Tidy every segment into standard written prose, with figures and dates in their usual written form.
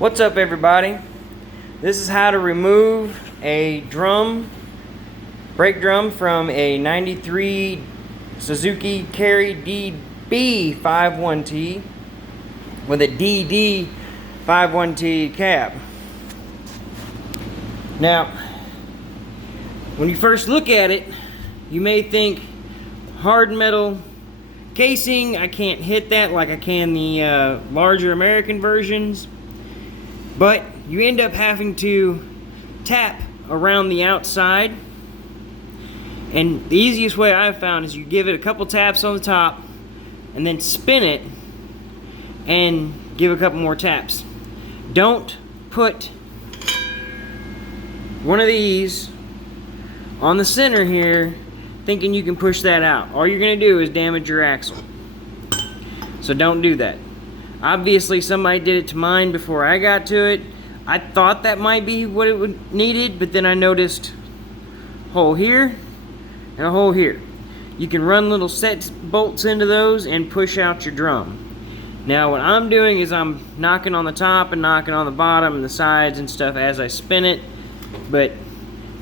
What's up, everybody? This is how to remove a brake drum from a 93 Suzuki Carry DB51T with a DD51T cab. Now, when you first look at it, you may think hard metal casing. I can't hit that like I can the larger American versions. But you end up having to tap around the outside. And the easiest way I've found is you give it a couple taps on the top and then spin it and give a couple more taps. Don't put one of these on the center here thinking you can push that out. All you're going to do is damage your axle. So don't do that. Obviously somebody did it to mine before I got to it. I thought that might be what it needed, but then I noticed a hole here and a hole here. You can run little set bolts into those and push out your drum. Now what I'm doing is I'm knocking on the top and knocking on the bottom and the sides and stuff as I spin it, but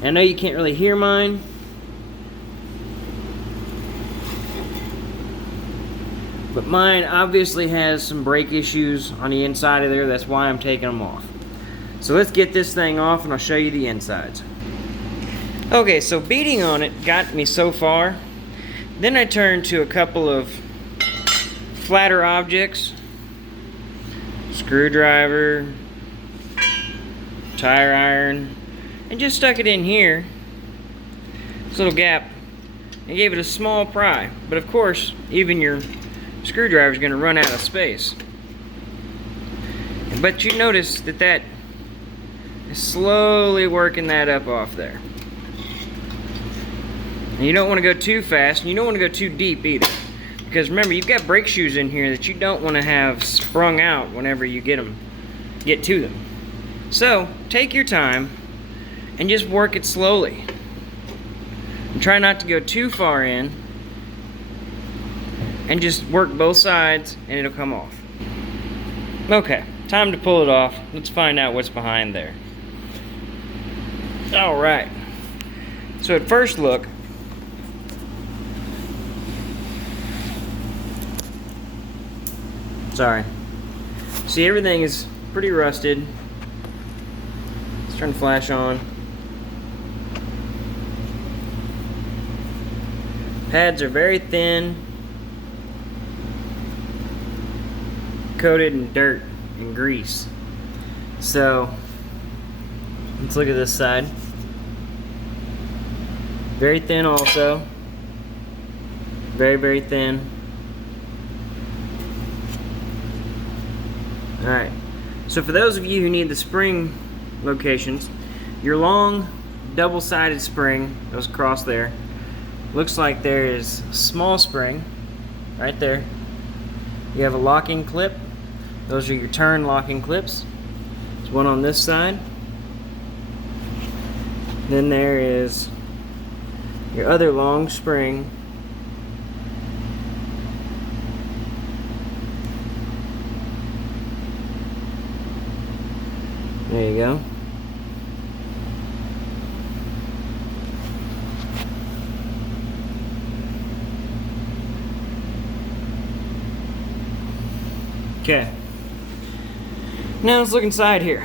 I know you can't really hear mine. But mine obviously has some brake issues on the inside of there. That's why I'm taking them off. So let's get this thing off and I'll show you the insides. Okay, so beating on it got me so far. Then I turned to a couple of flatter objects. Screwdriver, tire iron, and just stuck it in here. This little gap. And gave it a small pry. But of course, even your screwdriver is going to run out of space. But you notice that that is slowly working that up off there. And you don't want to go too fast, and you don't want to go too deep either. Because remember, you've got brake shoes in here that you don't want to have sprung out whenever you get to them. So take your time and just work it slowly. And try not to go too far in. And just work both sides and it'll come off. Okay, time to pull it off. Let's find out what's behind there. Alright. So at first look, sorry. See, everything is pretty rusted. Let's turn the flash on. Pads are very thin, coated in dirt and grease. So let's look at this side. Very thin also. Very, very thin. Alright, so for those of you who need the spring locations, your long double-sided spring goes across there. Looks like there is a small spring right there. You have a locking clip. Those are your turn locking clips. There's one on this side. Then there is your other long spring. There you go. Okay. Now let's look inside here.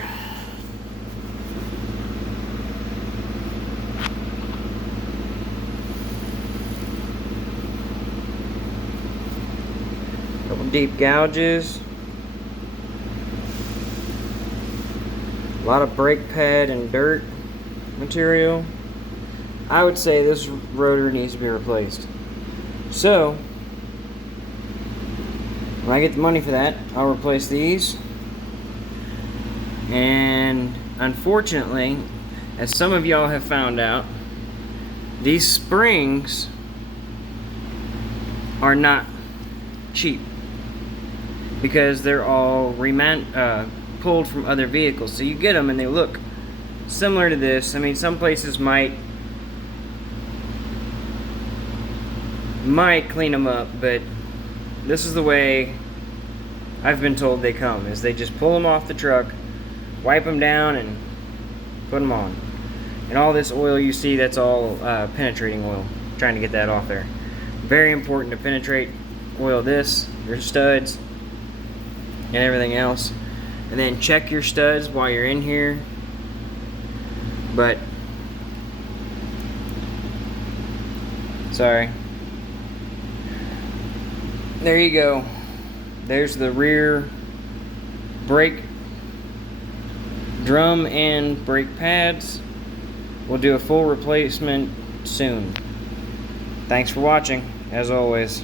Couple deep gouges. A lot of brake pad and dirt material. I would say this rotor needs to be replaced. So, when I get the money for that, I'll replace these. And unfortunately, as some of y'all have found out, these springs are not cheap because they're all pulled from other vehicles. So you get them and they look similar to this. I mean, some places might clean them up, but this is the way I've been told they come, is they just pull them off the truck, wipe them down and put them on. And all this oil you see, that's all penetrating oil. I'm trying to get that off there. Very important to penetrate oil this, your studs, and everything else. And then check your studs while you're in here. But sorry. There you go. There's the rear brake drum and brake pads. We'll do a full replacement soon. Thanks for watching, as always.